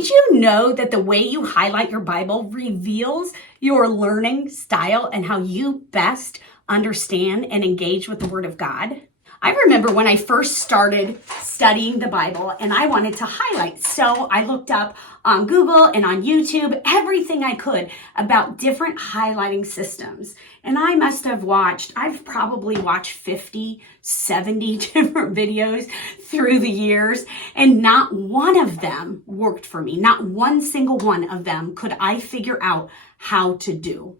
Did you know that the way you highlight your Bible reveals your learning style and how you best understand and engage with the Word of God? I remember when I first started studying the Bible and I wanted to highlight. So I looked up on Google and on YouTube, everything I could about different highlighting systems. And I've probably watched 50, 70 different videos through the years, and not one of them worked for me. Not one single one of them could I figure out how to do.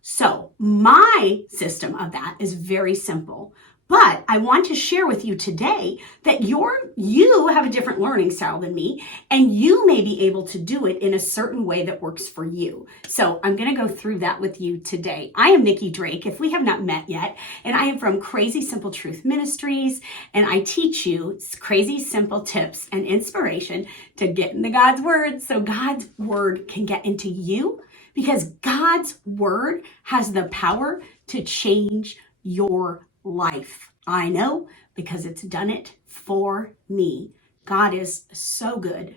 So my system of that is very simple. But I want to share with you today that you have a different learning style than me, and you may be able to do it in a certain way that works for you. So I'm going to go through that with you today. I am Nikki Drake, if we have not met yet, and I am from Crazy Simple Truth Ministries, and I teach you crazy simple tips and inspiration to get into God's Word so God's Word can get into you, because God's Word has the power to change your life. I know, because it's done it for me. God is so good,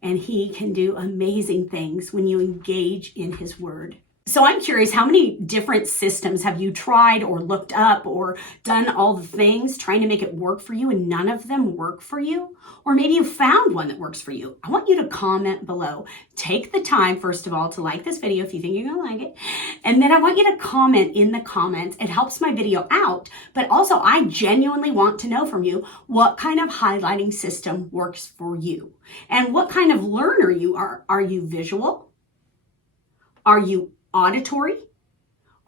and He can do amazing things when you engage in His Word. So I'm curious, how many different systems have you tried or looked up or done all the things trying to make it work for you and none of them work for you? Or maybe you found one that works for you. I want you to comment below. Take the time, first of all, to like this video if you think you're going to like it. And then I want you to comment in the comments. It helps my video out, but also I genuinely want to know from you what kind of highlighting system works for you and what kind of learner you are. Are you visual? Are you auditory?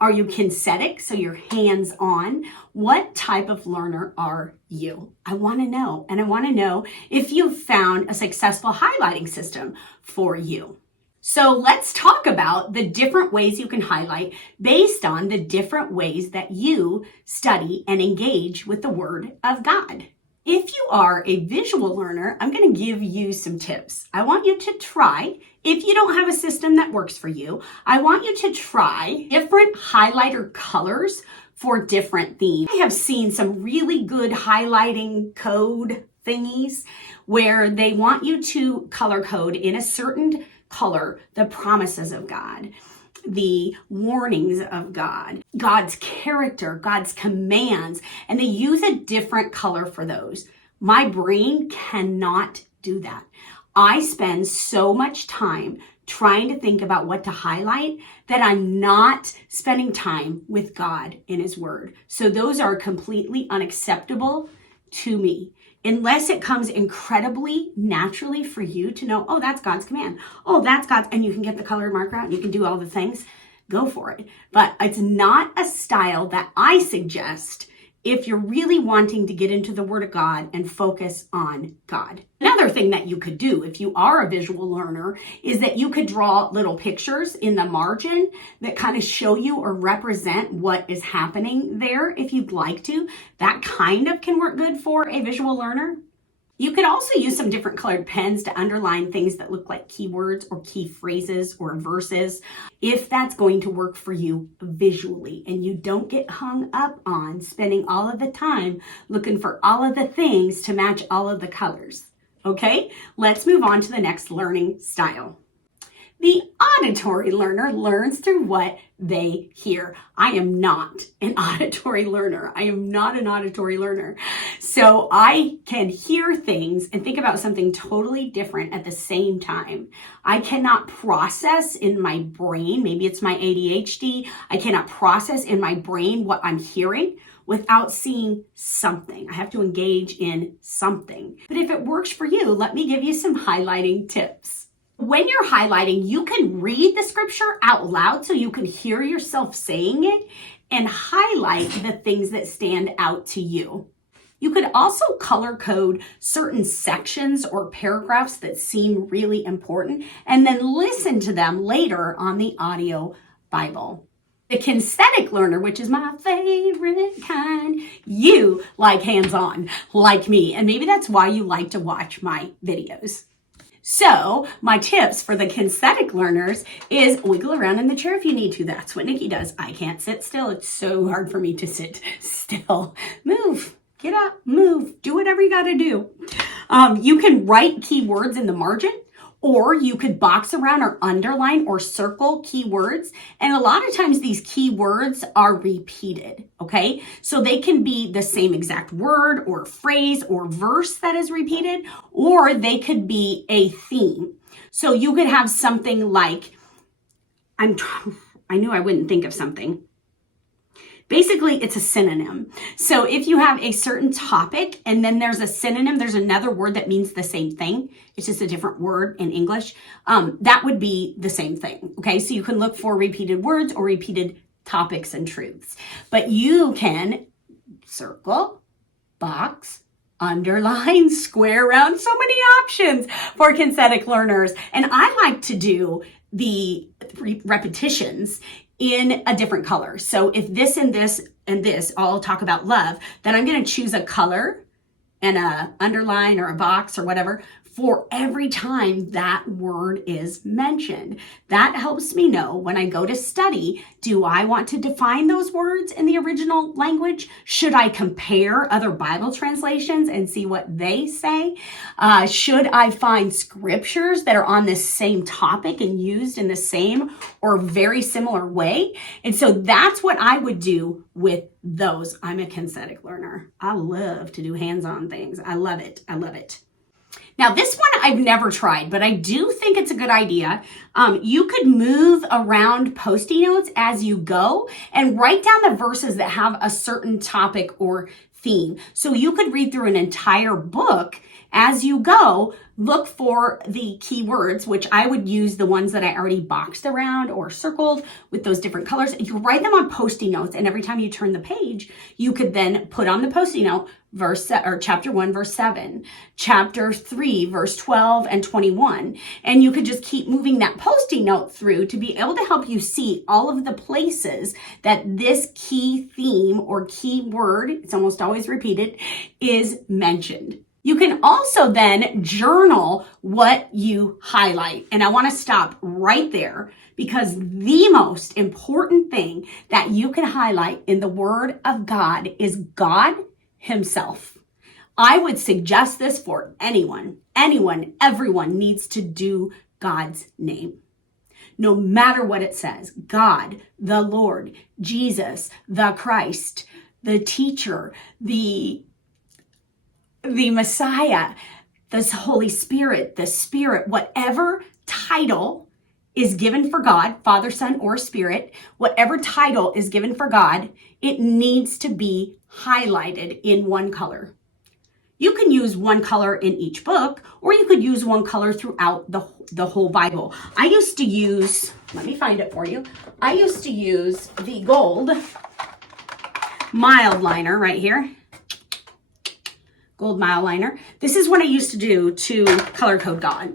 Are you kinesthetic, so you're hands-on? What type of learner are you? I want to know, and I want to know if you've found a successful highlighting system for you. So let's talk about the different ways you can highlight based on the different ways that you study and engage with the Word of God. If you are a visual learner, I'm going to give you some tips. I want you to try, if you don't have a system that works for you, I want you to try different highlighter colors for different themes. I have seen some really good highlighting code thingies where they want you to color code in a certain color the promises of God, the warnings of God, God's character, God's commands, and they use a different color for those. My brain cannot do that. I spend so much time trying to think about what to highlight that I'm not spending time with God in His Word. So those are completely unacceptable to me. Unless it comes incredibly naturally for you to know, oh, that's God's command. Oh, that's God's, and you can get the colored marker out and you can do all the things, go for it. But it's not a style that I suggest if you're really wanting to get into the Word of God and focus on God. Another thing that you could do if you are a visual learner is that you could draw little pictures in the margin that kind of show you or represent what is happening there if you'd like to. That kind of can work good for a visual learner. You could also use some different colored pens to underline things that look like keywords or key phrases or verses, if that's going to work for you visually and you don't get hung up on spending all of the time looking for all of the things to match all of the colors. Okay, let's move on to the next learning style. The auditory learner learns through what they hear. I am not an auditory learner. So I can hear things and think about something totally different at the same time. I cannot process in my brain, maybe it's my ADHD, I cannot process in my brain what I'm hearing without seeing something. I have to engage in something. But if it works for you, let me give you some highlighting tips. When you're highlighting, you can read the scripture out loud so you can hear yourself saying it and highlight the things that stand out to you. You could also color code certain sections or paragraphs that seem really important and then listen to them later on the audio Bible. The kinesthetic learner, which is my favorite kind, you like hands-on, like me, and maybe that's why you like to watch my videos. So my tips for the kinesthetic learners is wiggle around in the chair if you need to. That's what Nikki does. I can't sit still. It's so hard for me to sit still. Move. Get up, move, do whatever you got to do. You can write keywords in the margin, or you could box around or underline or circle keywords. And a lot of times these keywords are repeated, okay? So they can be the same exact word or phrase or verse that is repeated, or they could be a theme. So you could have something like, I knew I wouldn't think of something. Basically, it's a synonym. So if you have a certain topic and then there's a synonym, there's another word that means the same thing. It's just a different word in English. That would be the same thing. Okay, so you can look for repeated words or repeated topics and truths. But you can circle, box, underline, square round, so many options for kinesthetic learners. And I like to do the repetitions in a different color. So if this and this and this all talk about love, then I'm going to choose a color and a underline or a box or whatever for every time that word is mentioned. That helps me know when I go to study, do I want to define those words in the original language? Should I compare other Bible translations and see what they say? Should I find scriptures that are on this same topic and used in the same or very similar way? And so that's what I would do with those. I'm a kinesthetic learner. I love to do hands-on things. I love it. I love it. Now, this one I've never tried, but I do think it's a good idea. You could move around Post-it notes as you go and write down the verses that have a certain topic or theme. So you could read through an entire book as you go, look for the keywords, which I would use the ones that I already boxed around or circled with those different colors. You write them on Post-it notes, and every time you turn the page, you could then put on the Post-it note chapter 1, verse 7, chapter 3, verse 12 and 21. And you could just keep moving that Post-it note through to be able to help you see all of the places that this key theme or key word, it's almost always repeated, is mentioned. You can also then journal what you highlight. And I want to stop right there because the most important thing that you can highlight in the Word of God is God Himself. I would suggest this for anyone, everyone needs to do God's name. No matter what it says, God, the Lord, Jesus, the Christ, the teacher, the Messiah, the Holy Spirit, the Spirit, whatever title is given for God, Father, Son, or Spirit, whatever title is given for God, it needs to be highlighted in one color. You can use one color in each book, or you could use one color throughout the whole Bible. I used to use, let me find it for you. I used to use the gold mild liner right here. Gold mile liner. This is what I used to do to color code God.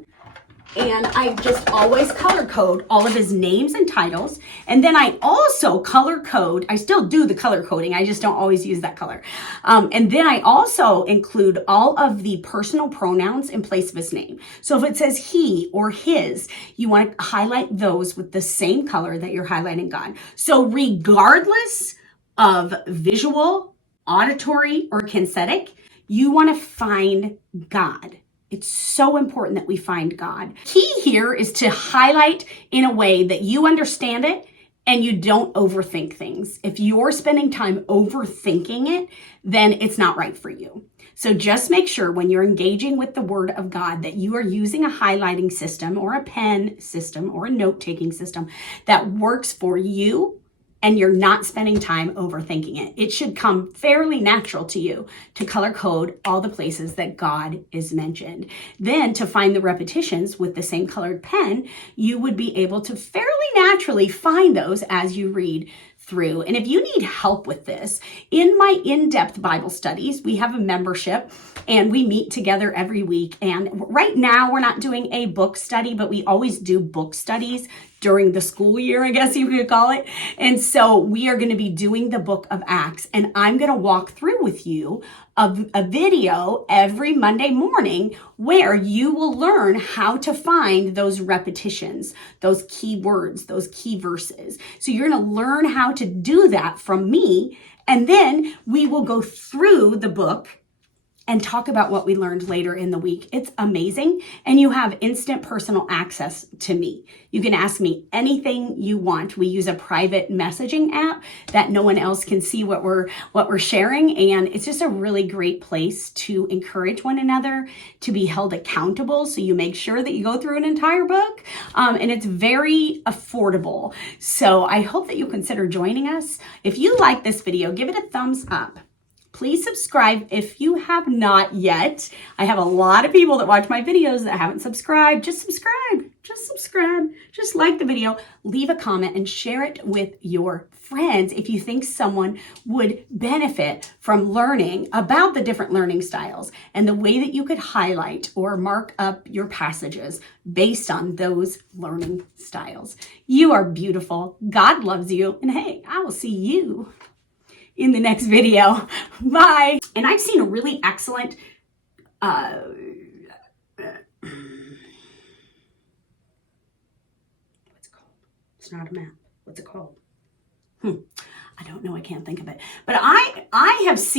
And I just always color code all of his names and titles. And then I also color code, I still do the color coding, I just don't always use that color. And then I also include all of the personal pronouns in place of his name. So if it says he or his, you want to highlight those with the same color that you're highlighting God. So regardless of visual, auditory, or kinesthetic, you want to find God. It's so important that we find God. Key here is to highlight in a way that you understand it and you don't overthink things. If you're spending time overthinking it, then it's not right for you. So just make sure when you're engaging with the Word of God that you are using a highlighting system or a pen system or a note-taking system that works for you, and you're not spending time overthinking it. It should come fairly natural to you to color code all the places that God is mentioned. Then to find the repetitions with the same colored pen, you would be able to fairly naturally find those as you read through. And if you need help with this, in my in-depth Bible studies, we have a membership and we meet together every week. And right now we're not doing a book study, but we always do book studies during the school year, I guess you could call it. And so we are going to be doing the book of Acts, and I'm going to walk through with you a video every Monday morning where you will learn how to find those repetitions, those key words, those key verses. So you're going to learn how to do that from me And then we will go through the book and talk about what we learned later in the week. It's amazing. And you have instant personal access to me. You can ask me anything you want. We use a private messaging app that no one else can see what we're sharing. And it's just a really great place to encourage one another, to be held accountable. So you make sure that you go through an entire book. And it's very affordable. So I hope that you'll consider joining us. If you like this video, give it a thumbs up. Please subscribe if you have not yet. I have a lot of people that watch my videos that haven't subscribed. Just subscribe. Just subscribe. Just like the video. Leave a comment and share it with your friends if you think someone would benefit from learning about the different learning styles and the way that you could highlight or mark up your passages based on those learning styles. You are beautiful. God loves you. And hey, I will see you in the next video. Bye. And I've seen a really excellent, what's it called? It's not a map. What's it called? I don't know. I can't think of it. But I have seen